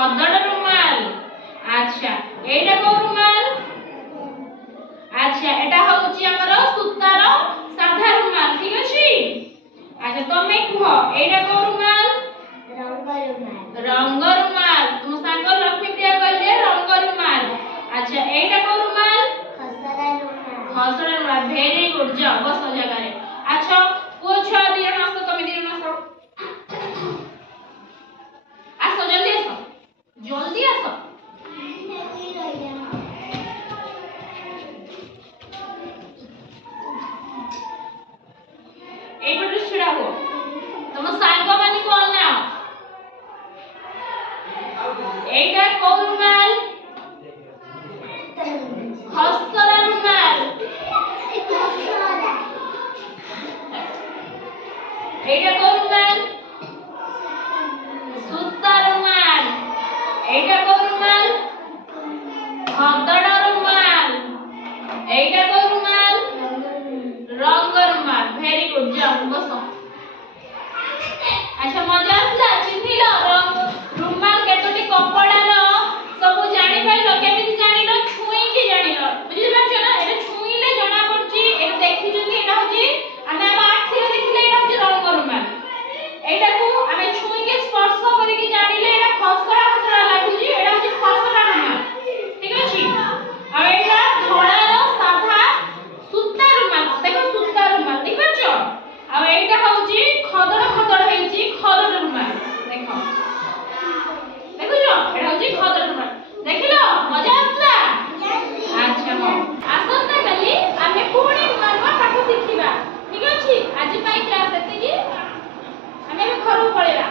ଖଦଡ଼ ରୁମାଲ। আচ্ছা এইটা কোন রুমাল? আচ্ছা এটা হচ্ছে আমার সূতার সাদা রুমাল, ঠিক আছে। আচ্ছা তুমি কুহ এইটা কোন রুমাল? রঙ রুমাল। তুমি সাঙ্গ লক্ষ্মীপ্রিয়া কইলে রঙ রুমাল। আচ্ছা এইটা কোন রুমাল? খসড়া রুমাল। ভেরি গুড, যাও বসো জায়গায়। আচ্ছা পুଅ ଛୁଆ ଦି ଜଣ ଆସ, ତମେ ଦି ଜଣ ଆସ, আস জলদি আস, জলদি আস। এইপটে ଛିଡ଼ା ହୁଅ। ତମ ସାଙ୍ଗମାନଙ୍କୁ ଅନାଅ। এইটা কোন রুমাল? খসড়া রুমাল। এইটা কোন রুমাল? সুতা রুমাল। এইটা কোন রুমাল? খদড় রুমাল। এইটা কোন রুমাল? রঙ রুমাল। ভেরি গুড, যাও বসো। আচ্ছা মজা আসলা? চিহ্নিল রুমাল কেতোটি কপড়ার সবু জানি পাইল? কেমিতি জানিল? ছুঁইকি জানিল, বুঝি পারছ না? এটা ছুঁইলে জনা পড়ছি, এটা দেখিছন্তি, এটা হচ্ছে আমি আমার আখিরে দেখিলে এটা হচ্ছে রঙ রুমাল। এইটাকু আমি ছুঁইকে স্পর্শ করিকি জানিলে এটা খসড়া খসড়া লাগুছি, এটা হচ্ছে খসড়া রুমাল, ঠিক আছে। আর এটা ধଳାর সাদা সুতা রুমাল, দেখো সুতা রুমাল, ঠিক পারছ। আর এইটা হচ্ছে খদড় খদড় হইছি খদড় রুমাল, দেখো দেখুছ, এটা হচ্ছে খদড় রুমাল। দেখিল? মজা আসলা? আচ্ছা হ্যাঁ, আসন্তা কালি আমি পুଣି নୂଆ ନୂଆ ପାଠ ଶିଖିବା, ঠিক ଅଛି। ଆଜି ପାଇଁ କ୍ଲାସ୍ ଏତିକି, ଆମେ ଏବେ ଘରକୁ ପଳେଇବା।